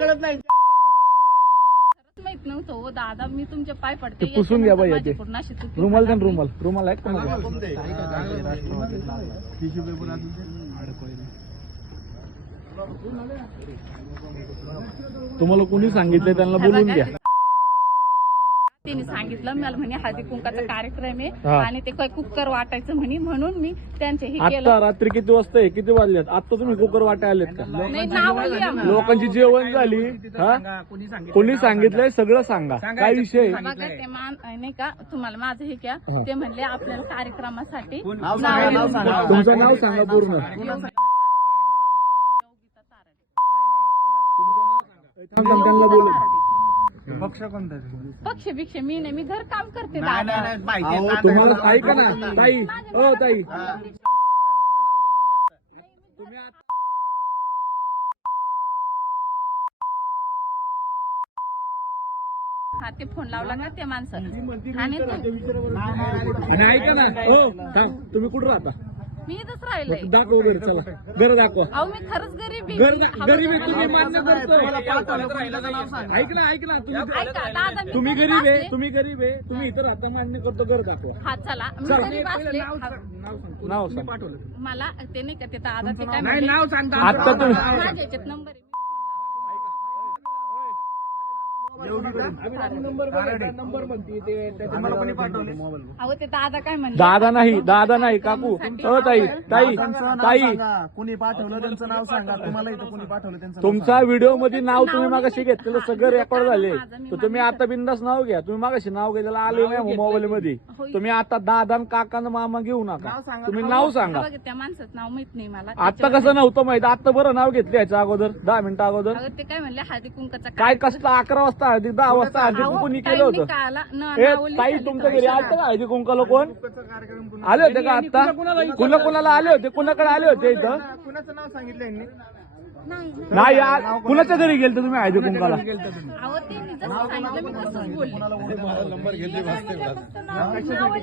कळत नाही. माहित नव्हतं हो दादा, मी तुमच्या पाय पडते. पुसून घ्या बाई ते रुमाल द्या, रुमाल आहेत का? तुम्हाला कोणी सांगितलं त्यांना बोलून घ्या. तिने सांगितलं मला म्हणे हळदी कुंकाचा कार्यक्रम आहे आणि ते काय कुकर वाटायचं म्हणे, म्हणून मी त्यांचे हे केलं. आता रात्री किती वाजता आहे, किती वाजल्यात? आता तुम्ही कुकर वाटाय आलेत का? नाही, नाव लिहा मग. लोकांची जेवण झाली. कोणी सांगितलंय सगळं सांगा, काय विषय? बघा ते नाही का तुम्हाला माझं हे क्या ते म्हणले आपल्याला कार्यक्रमासाठी तुमचं नाव सांगा पूर्ण. त्यांना बोलू. पक्ष कोणता? पक्ष भिक्ष मी नाही, मी घर काम करते. तुम्हाला ताई का ना ताई, ओ ताई, हा ते फोन लावला ना ते माणसं आणि आणि ऐका ना, हो थांब, तुम्ही कुठं राहता? मी इथंच राहिलंय. दाखव घर, चला घर दाखवा. अहो मी खरंच गरीब गरीब आहे तुम्ही, मान्य करतो. ऐक ना तुम्ही गरीब आहे, तुम्ही गरीब आहे, तुम्ही इथं राहता, मान्य करतो, घर दाखवा. हा चला मी गरीब असले नाव सांग. मला ते नाही का ते दादा ते काय नाही, नाव सांगता. आता तुम्ही माझ्या याच्यात नंबर आहे. अहो ते दादा काय म्हणले, दादा नाही काकू, ताई ताई ताई, कुणी पाठवलं त्यांचं नाव सांगा. तुम्हाला इथं कुणी पाठवलं त्यांचं? तुमच्या व्हिडिओ मध्ये नाव तुम्ही मागाशी घेतलेलं सगळं रेकॉर्ड झाले, तर तुम्ही आता बिंदास नाव घ्या. तुम्ही मागाशी नाव घेतलेलं आले नाही मोबाईल मध्ये. तुम्ही आता दादा काका मामा घेऊ नका, तुम्ही नाव सांगा. त्या माणसाचं नाव माहित नाही मला. आता कसं नव्हतं माहित, आता बरं नाव घेतलं याच्या अगोदर 10 मिनिटं अगोदर. अहो ते काय म्हणले हळदी कुंकाचा काय कसलं 11 वाजता हळदी, 10 वाजता हळदी कुणी केलं होतं? ताई तुमच्या घरी आलं का हळदी कुंकाला? कोण आले होते का आता? कुणाला आले होते? कुणाकडे आले होते इथं? कुणाचं नाव सांगितलं यांनी? नाही कुणाच्या घरी गेलते तुम्ही हळदी कुंकाला? अहो ते मी जसं सांगितलं मी तसंच बोलले.